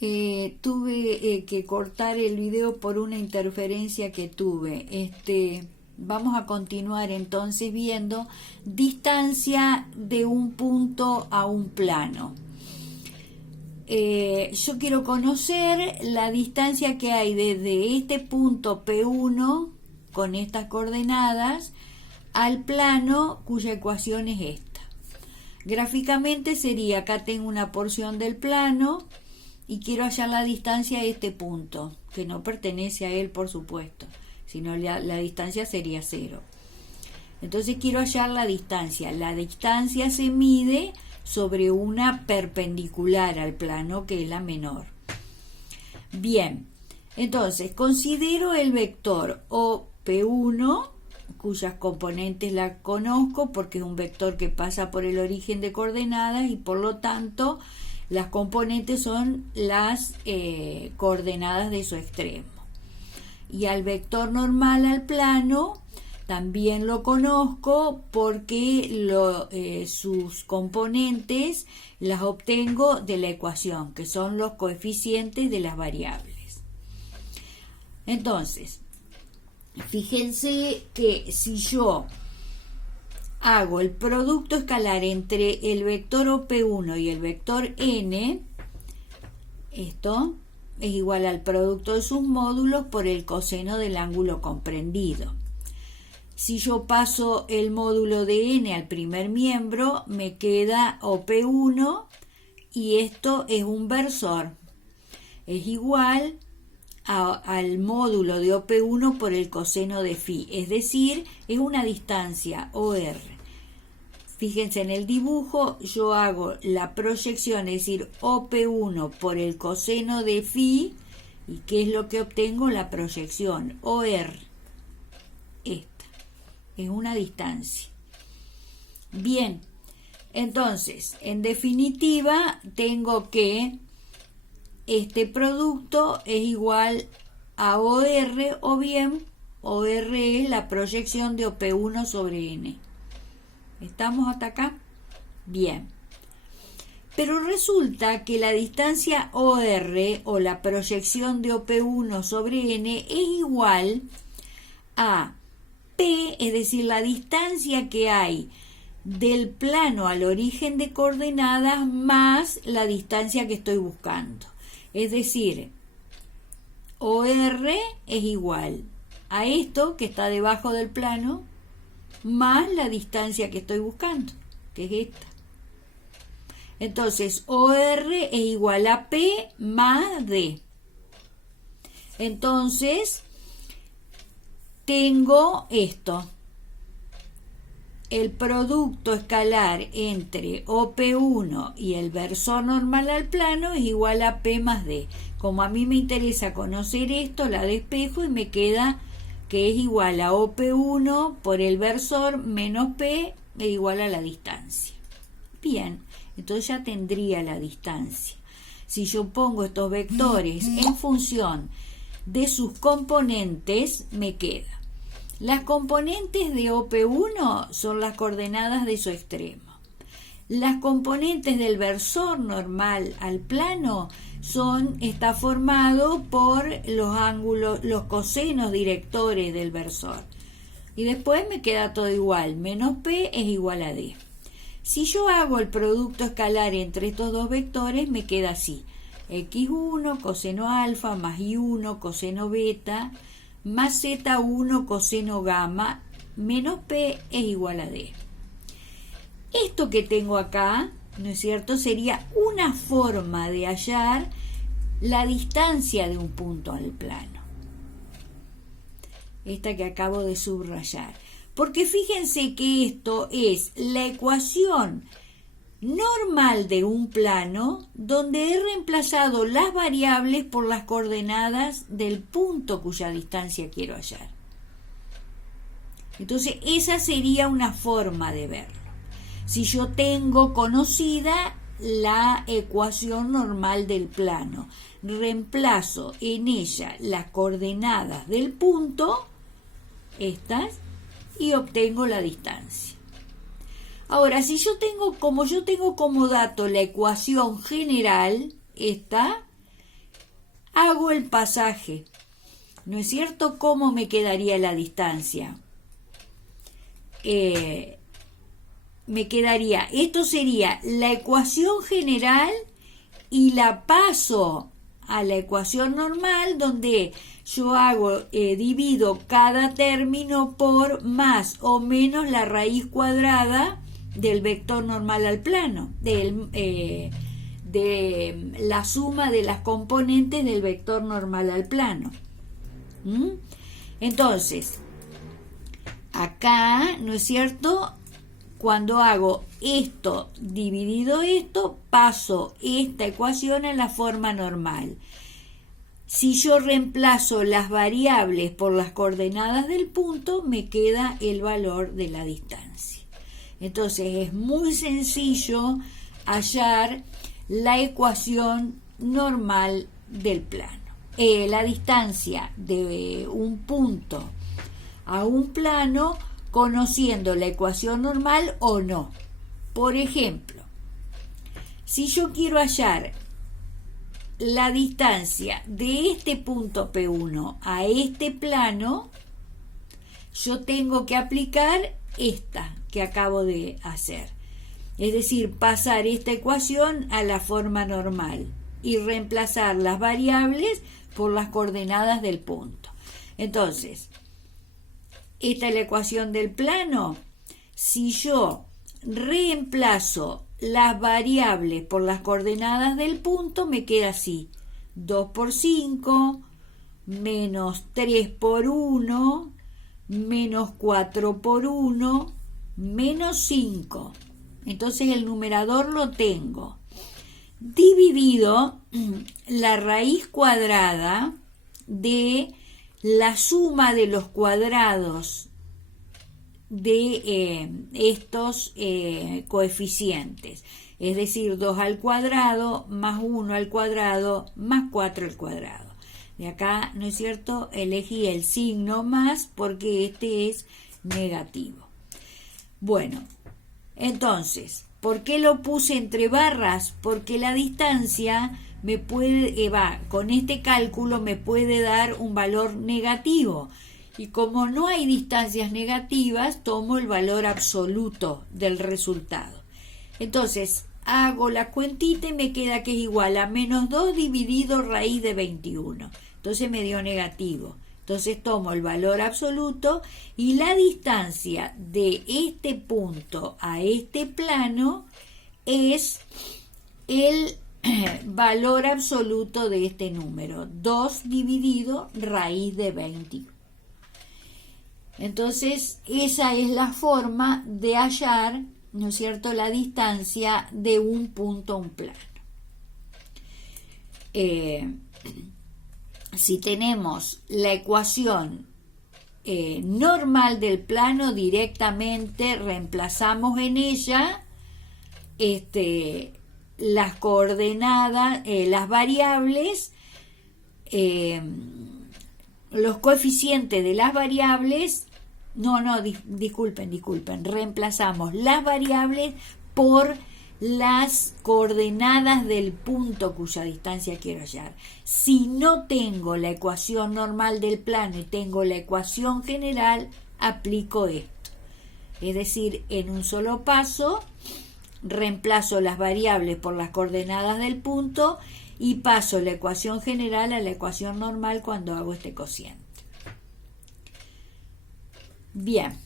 Tuve que cortar el video por una interferencia que tuve. Vamos a continuar entonces viendo distancia de un punto a un plano. Yo quiero conocer la distancia que hay desde este punto P1 con estas coordenadas al plano cuya ecuación es esta. Gráficamente sería, acá tengo una porción del plano y quiero hallar la distancia a este punto, que no pertenece a él por supuesto, sino la distancia sería 0. Entonces quiero hallar la distancia. La distancia se mide sobre una perpendicular al plano, que es la menor. Bien, entonces considero el vector OP1, cuyas componentes la conozco porque es un vector que pasa por el origen de coordenadas y por lo tanto las componentes son las coordenadas de su extremo. Y al vector normal al plano también lo conozco porque sus componentes las obtengo de la ecuación, que son los coeficientes de las variables. Entonces, fíjense que si yo hago el producto escalar entre el vector OP1 y el vector n, esto es igual al producto de sus módulos por el coseno del ángulo comprendido. Si yo paso el módulo de n al primer miembro, me queda OP1 y esto es un versor. Es igual al módulo de OP1 por el coseno de phi, es decir, es una distancia OR. Fíjense en el dibujo, yo hago la proyección, es decir, OP1 por el coseno de phi, ¿y qué es lo que obtengo? La proyección OR. Esta es una distancia. Bien, entonces, en definitiva, tengo que este producto es igual a OR, o bien OR es la proyección de OP1 sobre n. ¿Estamos hasta acá? Bien. Pero resulta que la distancia OR o la proyección de OP1 sobre n es igual a P, es decir, la distancia que hay del plano al origen de coordenadas más la distancia que estoy buscando. Es decir, OR es igual a esto que está debajo del plano más la distancia que estoy buscando, que es esta. Entonces, OR es igual a P más D. Entonces, tengo esto. El producto escalar entre OP1 y el versor normal al plano es igual a P más D. Como a mí me interesa conocer esto, la despejo y me queda que es igual a OP1 por el versor menos P es igual a la distancia. Bien, entonces ya tendría la distancia. Si yo pongo estos vectores en función de sus componentes, me queda. Las componentes de OP1 son las coordenadas de su extremo. Las componentes del versor normal al plano está formado por los ángulos, los cosenos directores del versor. Y después me queda todo igual, menos P es igual a D. Si yo hago el producto escalar entre estos dos vectores, me queda así. X1 coseno alfa más Y1 coseno beta más Z1 coseno gamma menos P es igual a D. Esto que tengo acá, ¿no es cierto?, sería una forma de hallar la distancia de un punto al plano. Esta que acabo de subrayar. Porque fíjense que esto es la ecuación normal de un plano donde he reemplazado las variables por las coordenadas del punto cuya distancia quiero hallar. Entonces, esa sería una forma de verlo. Si yo tengo conocida la ecuación normal del plano, reemplazo en ella las coordenadas del punto, estas, y obtengo la distancia. Ahora, si yo tengo como dato la ecuación general, esta, Hago el pasaje, ¿no es cierto? ¿Cómo me quedaría la distancia? Me quedaría, esto sería la ecuación general y la paso a la ecuación normal, donde yo divido cada término por más o menos la raíz cuadrada del vector normal al plano, de la suma de las componentes del vector normal al plano. Entonces, acá, ¿no es cierto?, cuando hago esto dividido esto, paso esta ecuación a la forma normal. Si yo reemplazo las variables por las coordenadas del punto, me queda el valor de la distancia. Entonces es muy sencillo hallar la ecuación normal del plano. La distancia de un punto a un plano conociendo la ecuación normal o no. Por ejemplo, si yo quiero hallar la distancia de este punto P1 a este plano, yo tengo que aplicar esta que acabo de hacer. Es decir, pasar esta ecuación a la forma normal y reemplazar las variables por las coordenadas del punto. Entonces, esta es la ecuación del plano. Si yo reemplazo las variables por las coordenadas del punto, me queda así: 2 por 5, menos 3 por 1, menos 4 por 1, menos 5. Entonces el numerador lo tengo dividido la raíz cuadrada de la suma de los cuadrados de estos coeficientes, es decir, 2 al cuadrado más 1 al cuadrado más 4 al cuadrado. De acá, ¿no es cierto?, elegí el signo más porque este es negativo. Bueno, entonces, ¿por qué lo puse entre barras? Porque la distancia me puede, con este cálculo me puede dar un valor negativo. Y como no hay distancias negativas, tomo el valor absoluto del resultado. Entonces, hago la cuentita y me queda que es igual a menos 2 dividido raíz de 21. Entonces me dio negativo. Entonces tomo el valor absoluto y la distancia de este punto a este plano es el valor absoluto de este número, 2 dividido raíz de 21. Entonces esa es la forma de hallar, ¿no es cierto?, la distancia de un punto a un plano. Si tenemos la ecuación normal del plano, directamente reemplazamos en ella las coordenadas, las variables, los coeficientes de las variables. Disculpen, reemplazamos las variables por las coordenadas del punto cuya distancia quiero hallar. Si no tengo la ecuación normal del plano y tengo la ecuación general, aplico esto. Es decir, en un solo paso reemplazo las variables por las coordenadas del punto y paso la ecuación general a la ecuación normal cuando hago este cociente. Bien.